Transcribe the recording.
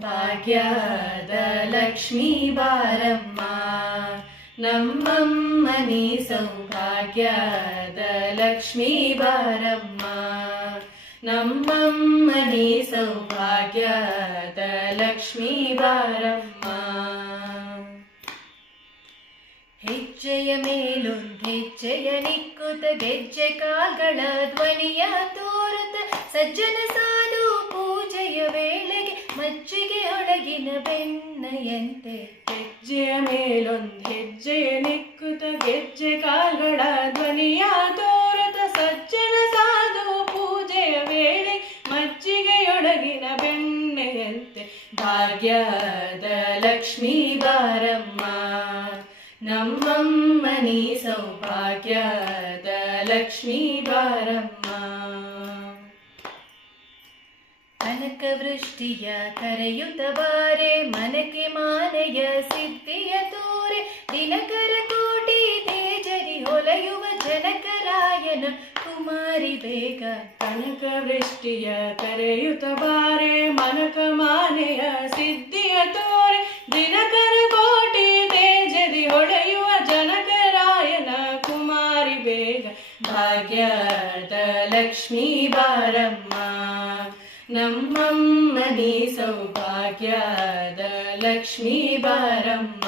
ಭಾಗ್ಯದ ಲಕ್ಷ್ಮೀ ಬಾರಮ್ಮ ನಮ್ಮಮ್ಮನಿ ಸೌಭಾಗ್ಯದ ಲಕ್ಷ್ಮೀ ಬಾರಮ್ಮ ನಮ್ಮಮ್ಮನಿ ಸೌಭಾಗ್ಯದ ಲಕ್ಷ್ಮೀ ಬಾರಮ್ಮ. ಹೆಜ್ಜೆಯ ಮೇಲೊಂದು ಹೆಜ್ಜೆಯ ನಿಕ್ಕುತ್ತ ಗೆಜ್ಜೆ ಕಾಲ್ಗಳ ಧ್ವನಿಯ ತೋರುತ್ತ ಸಜ್ಜನ ಸಾಧು ಪೂಜೆಯ ವೇಳೆಗೆ ಮಜ್ಜಿಗೆ ಒಳಗಿನ ಬೆಣ್ಣೆಯಂತೆ. ಹೆಜ್ಜೆಯ ಮೇಲೊಂದು ಹೆಜ್ಜೆಯ ನಿಕ್ಕುತ್ತ ಗೆಜ್ಜೆ ಕಾಲ್ಗಳ ಧ್ವನಿಯ ತೋರುತ್ತ ಸಜ್ಜನ ಸಾಧು ಪೂಜೆಯ ವೇಳೆ ಮಜ್ಜಿಗೆಯೊಳಗಿನ ಬೆಣ್ಣೆಯಂತೆ. ಭಾಗ್ಯದ ಲಕ್ಷ್ಮೀ ಬಾರಮ್ಮ ನಮ್ಮಮ್ಮನಿ ಸೌಭಾಗ್ಯದ ಲಕ್ಷ್ಮೀ ಬಾರಮ್ಮ. ಕನಕ ವೃಷ್ಟಿಯ ಕರೆಯುತ್ತ ಬಾರೆ ಮನಕೆ ಮಾನೆಯ ಸಿದ್ಧಿಯ ತೋರೆ ದಿನಕರ ಕೋಟಿ ತೇಜರಿ ಹೊಲೆಯುವ ಜನಕರಾಯನ ಕುಮಾರಿ ಬೇಗ. ಕನಕ ವೃಷ್ಟಿಯ ಕರೆಯುತ್ತ ಬಾರೆ ಮನಕ ಮಾನೆಯ ಸಿದ್ಧಿಯ ತೋರೆ ದಿನಕರ ಕೋಟಿ ತೇಜರಿ ಹೊಳೆಯುವ ಜನಕರಾಯನ ಕುಮಾರಿ ಬೇಗ. ಭಾಗ್ಯದ ಲಕ್ಷ್ಮೀ ಬಾರಮ್ಮ ನಮ್ಮಮ್ಮನಿ ಸೌಭಾಗ್ಯದ ಲಕ್ಷ್ಮೀ ಬಾರಮ್ಮ.